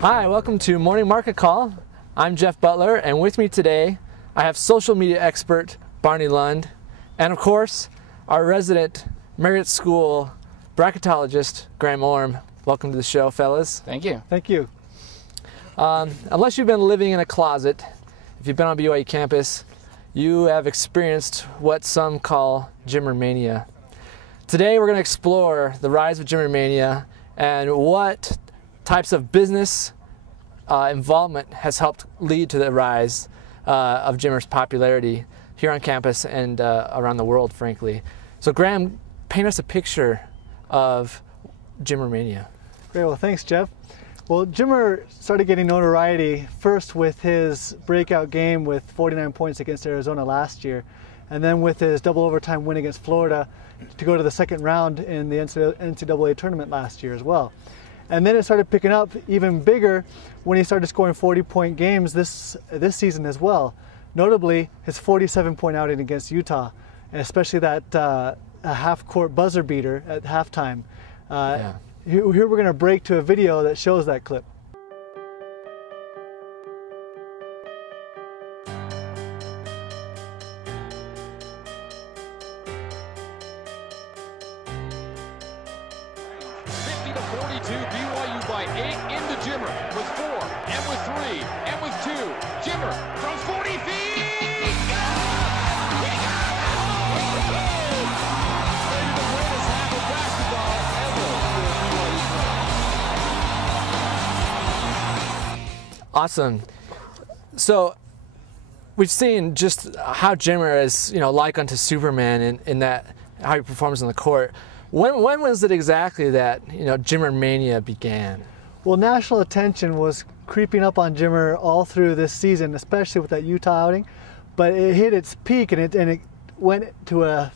Hi, welcome to Morning Market Call. I'm Jeff Butler, and with me today I have social media expert Barney Lund, and of course our resident Marriott School bracketologist Graham Orm. Welcome to the show, fellas. Thank you. Thank you. Unless you've been living in a closet, if you've been on BYU campus, you have experienced what some call Jimmer mania. Today we're going to explore the rise of Jimmer mania and what types of business involvement has helped lead to the rise of Jimmer's popularity here on campus and around the world, frankly. So Graham, paint us a picture of Jimmer mania. Great, well thanks Jeff. Well, Jimmer started getting notoriety first with his breakout game with 49 points against Arizona last year, and then with his double overtime win against Florida to go to the second round in the NCAA tournament last year as well. And then it started picking up even bigger when he started scoring 40-point games this season as well. Notably, his 47-point outing against Utah, and especially that half-court buzzer beater at halftime. Here we're going to break to a video that shows that clip. BYU by 8 into Jimmer with 4 and with 3 and with 2. Jimmer from 40 feet. He got it! Maybe the greatest half of basketball ever. Awesome. So we've seen just how Jimmer is, like unto Superman in that how he performs on the court. When was it exactly that Jimmer mania began? Well, national attention was creeping up on Jimmer all through this season, especially with that Utah outing. But it hit its peak and it went to a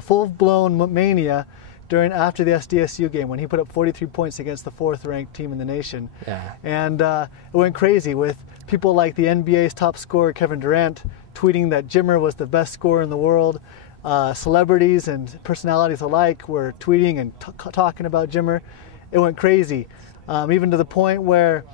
full-blown mania after the SDSU game when he put up 43 points against the 4th-ranked team in the nation. Yeah. And it went crazy with people like the NBA's top scorer Kevin Durant tweeting that Jimmer was the best scorer in the world. Celebrities and personalities alike were tweeting and talking about Jimmer. It went crazy, even to the point where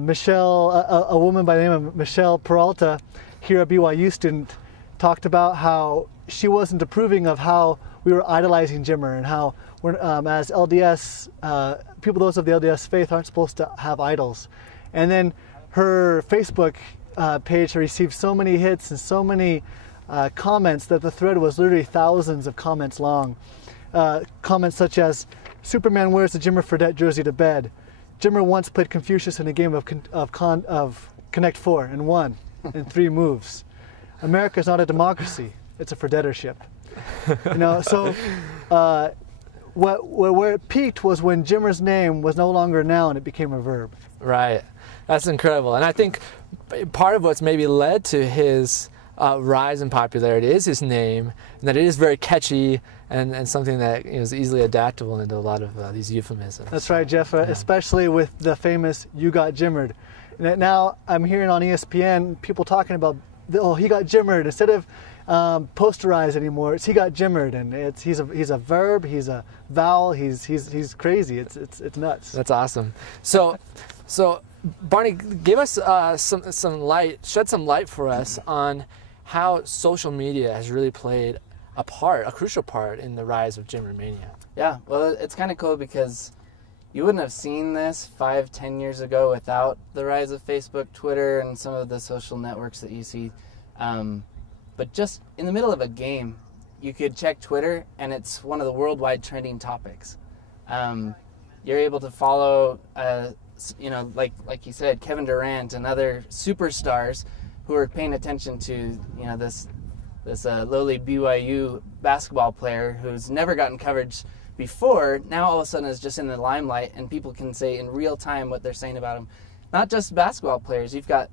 Michelle, a woman by the name of Michelle Peralta, here at BYU student, talked about how she wasn't approving of how we were idolizing Jimmer and how we're, as LDS, those of the LDS faith aren't supposed to have idols. And then her Facebook page received so many hits and so many comments that the thread was literally thousands of comments long. Comments such as, Superman wears the Jimmer Fredette jersey to bed. Jimmer once played Confucius in a game of Connect 4 and won in 3 moves. America is not a democracy, it's a Fredettership. So where it peaked was when Jimmer's name was no longer a noun, it became a verb. Right, that's incredible. And I think part of what's maybe led to his rise in popularity is his name, and that it is very catchy and something that is easily adaptable into a lot of these euphemisms. That's right, Jeff, especially with the famous "you got Jimmered." And now I'm hearing on ESPN people talking about, oh, he got Jimmered, instead of posterized anymore. It's he got Jimmered, and he's a verb, he's a vowel, he's crazy. It's nuts. That's awesome. So Barney, give us some light, shed some light for us on how social media has really played a crucial part in the rise of Jimmer mania. Yeah, well, it's kind of cool because you wouldn't have seen this 5-10 years ago without the rise of Facebook, Twitter, and some of the social networks that you see. But just in the middle of a game, you could check Twitter, and it's one of the worldwide trending topics. You're able to follow, like you said, Kevin Durant and other superstars who are paying attention to, this lowly BYU basketball player who's never gotten coverage before. Now all of a sudden is just in the limelight, and people can say in real time what they're saying about him. Not just basketball players. You've got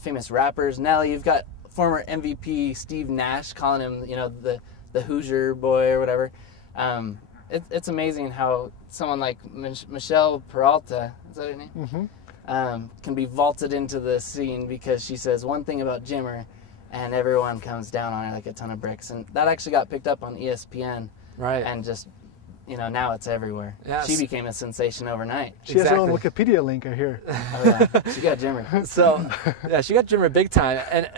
famous rappers. Nelly. You've got former MVP Steve Nash calling him, the Hoosier boy or whatever. It's amazing how someone like Michelle Peralta, is that her name? Mm-hmm. Can be vaulted into the scene because she says one thing about Jimmer, and everyone comes down on her like a ton of bricks. And that actually got picked up on ESPN, right? And just now it's everywhere. Yes. She became a sensation overnight. She has her own Exactly. Wikipedia link I hear. Oh, yeah. She got Jimmer. So, yeah, she got Jimmer big time. And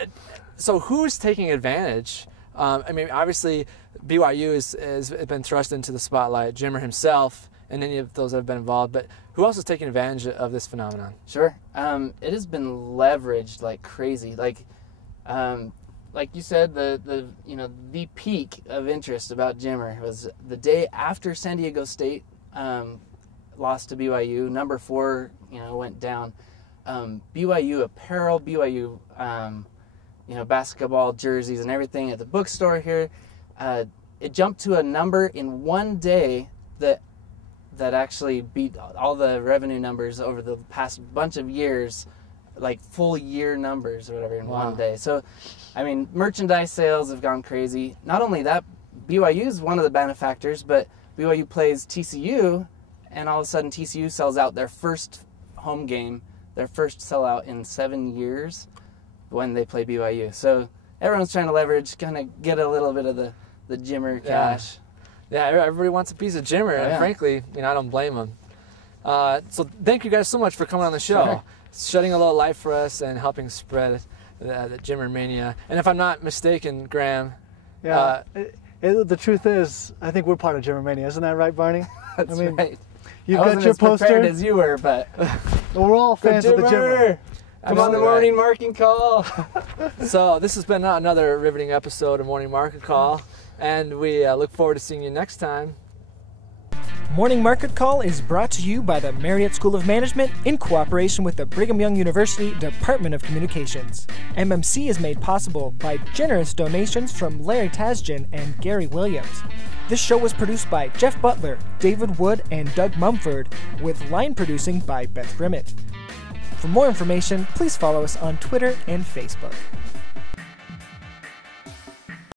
so who's taking advantage? I mean, obviously, BYU has been thrust into the spotlight, Jimmer himself and any of those that have been involved. But who else is taking advantage of this phenomenon? Sure. It has been leveraged like crazy. Like you said, the peak of interest about Jimmer was the day after San Diego State lost to BYU. Number 4, went down. BYU apparel, BYU, basketball jerseys and everything at the bookstore here. It jumped to a number in one day that actually beat all the revenue numbers over the past bunch of years, like full year numbers or whatever in one day. So, I mean, merchandise sales have gone crazy. Not only that, BYU is one of the benefactors, but BYU plays TCU, and all of a sudden TCU sells out their first home game, their first sellout in 7 years when they play BYU. So everyone's trying to leverage, kind of get a little bit of the Jimmer cash. Yeah, everybody wants a piece of Jimmer, and frankly, I don't blame them. So thank you guys so much for coming on the show, Sure. shedding a little light for us and helping spread the Jimmer mania. And if I'm not mistaken, Graham, Yeah. The truth is, I think we're part of Jimmer Mania. Isn't that right, Barney? That's I mean, right. You've I got wasn't your as prepared poster. as you were, but We're all fans of the Jimmer. I'm on the morning marking call. so this has been another riveting episode of Morning Market Call, and we look forward to seeing you next time. Morning Market Call is brought to you by the Marriott School of Management in cooperation with the Brigham Young University Department of Communications. MMC is made possible by generous donations from Larry Tasjan and Gary Williams. This show was produced by Jeff Butler, David Wood, and Doug Mumford, with line producing by Beth Grimmett. For more information, please follow us on Twitter and Facebook.